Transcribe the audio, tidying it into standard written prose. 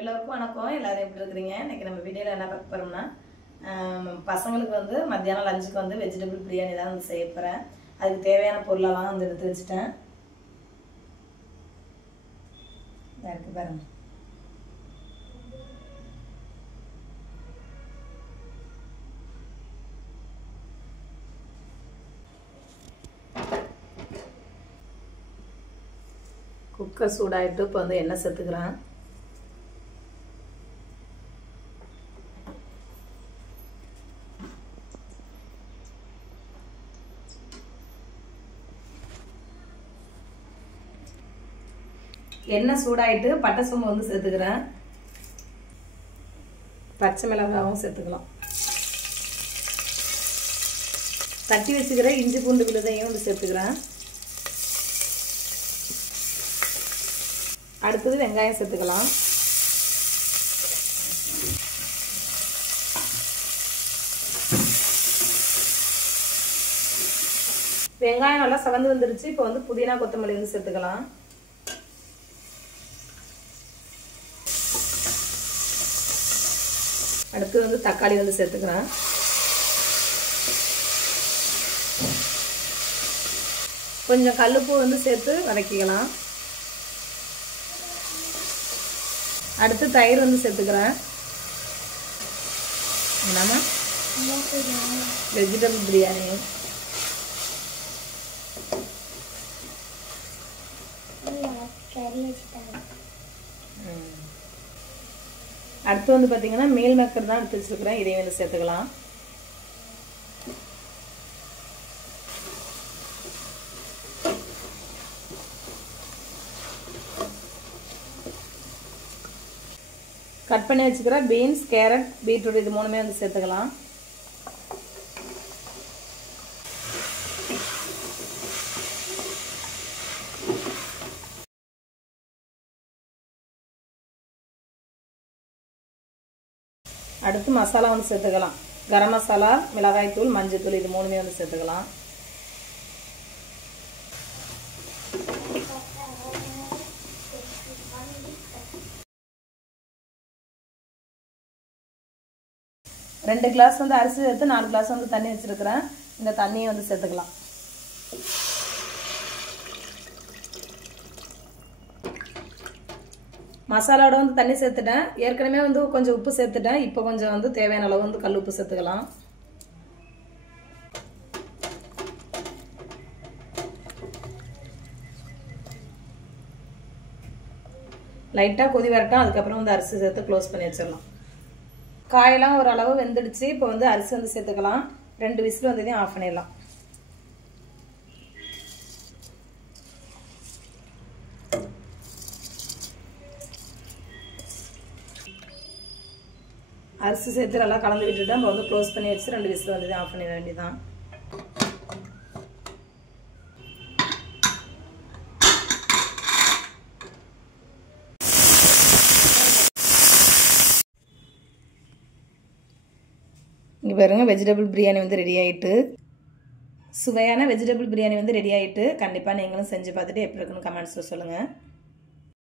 எல்லாருக்கும் வணக்கம். எல்லாரும் எப்படி இருக்கிறீங்க? இன்னைக்கு நம்ம வீடியோவில் என்ன பார்க்க போகிறோம்னா, பசங்களுக்கு வந்து மத்தியானம் லஞ்சுக்கு வந்து வெஜிடபிள் பிரியாணி தான் வந்து செய்ய போகிறேன். அதுக்கு தேவையான பொருளெல்லாம் வந்து எடுத்து வச்சுட்டேன். இருக்கு பாருங்க. குக்கர் சூடாயிட்டு இப்போ வந்து எண்ணெய் சேர்த்துக்கிறேன். எண்ணெய் சூடாயிட்டு பட்டை சோம்பு வந்து சேர்த்துக்கிறேன். பச்சை மிளகாவும் சேர்த்துக்கலாம். தட்டி வச்சுக்கிற இஞ்சி பூண்டு விழுதையும் வந்து சேர்த்துக்கிறேன். அடுத்தது வெங்காயம் சேர்த்துக்கலாம். வெங்காயம் நல்லா செவந்து வந்துருச்சு. இப்போ வந்து புதினா கொத்தமல்லி வந்து சேர்த்துக்கலாம். அடுத்து வந்து தக்காளி வந்து சேர்த்துக்கிறேன். கொஞ்சம் கல்லுப்பு வந்து சேர்த்து வதக்கிக்கலாம். அடுத்து தயிர் வந்து சேர்த்துக்கிறேன். என்னமா வெஜிடபிள் பிரியாணி. அடுத்து வந்து பார்த்தீங்கன்னா மீல் மேக்கர் தான் எடுத்து வச்சுருக்கிறேன். இதையும் வந்து சேர்த்துக்கலாம். கட் பண்ணி வச்சுக்கிற பீன்ஸ், கேரட், பீட்ரூட் இது மூணுமே வந்து சேர்த்துக்கலாம். அடுத்து மசாலா வந்து சேர்த்துக்கலாம். கரம் மசாலா, மிளகாய் தூள், மஞ்சள் தூள் இது மூணுமே வந்து சேர்த்துக்கலாம். ரெண்டு கிளாஸ் வந்து அரிசி சேர்த்து 4 கிளாஸ் வந்து தண்ணி வச்சிருக்கிறேன். இந்த தண்ணியை வந்து சேர்த்துக்கலாம். மசாலாவோட வந்து தண்ணி சேர்த்துட்டேன். ஏற்கனவே வந்து கொஞ்சம் உப்பு சேர்த்துட்டேன். இப்போ கொஞ்சம் வந்து தேவையான அளவு வந்து கல் உப்பு சேர்த்துக்கலாம். லைட்டாக கொதி வரட்டும். அதுக்கப்புறம் வந்து அரிசி சேர்த்து க்ளோஸ் பண்ணி வச்சிடலாம். காயெல்லாம் ஓரளவு வெந்துடுச்சு. இப்போ வந்து அரிசி வந்து சேர்த்துக்கலாம். 2 விசில் வந்ததையும் ஆஃப் பண்ணிடலாம். அரிசி சேர்த்து நல்லா கலந்து விட்டுட்டு நம்ம வந்து க்ளோஸ் பண்ணி வச்சு 2 விசில் வந்ததையும் ஆஃப் பண்ணிட வேண்டியதான். இங்கே பாருங்க, வெஜிடபிள் பிரியாணி வந்து ரெடி ஆகிட்டு, சுவையான வெஜிடபிள் பிரியாணி வந்து ரெடி ஆகிட்டு. கண்டிப்பாக நீங்களும் செஞ்சு பார்த்துட்டு எப்படி இருக்குன்னு கமெண்ட்ஸில் சொல்லுங்கள்.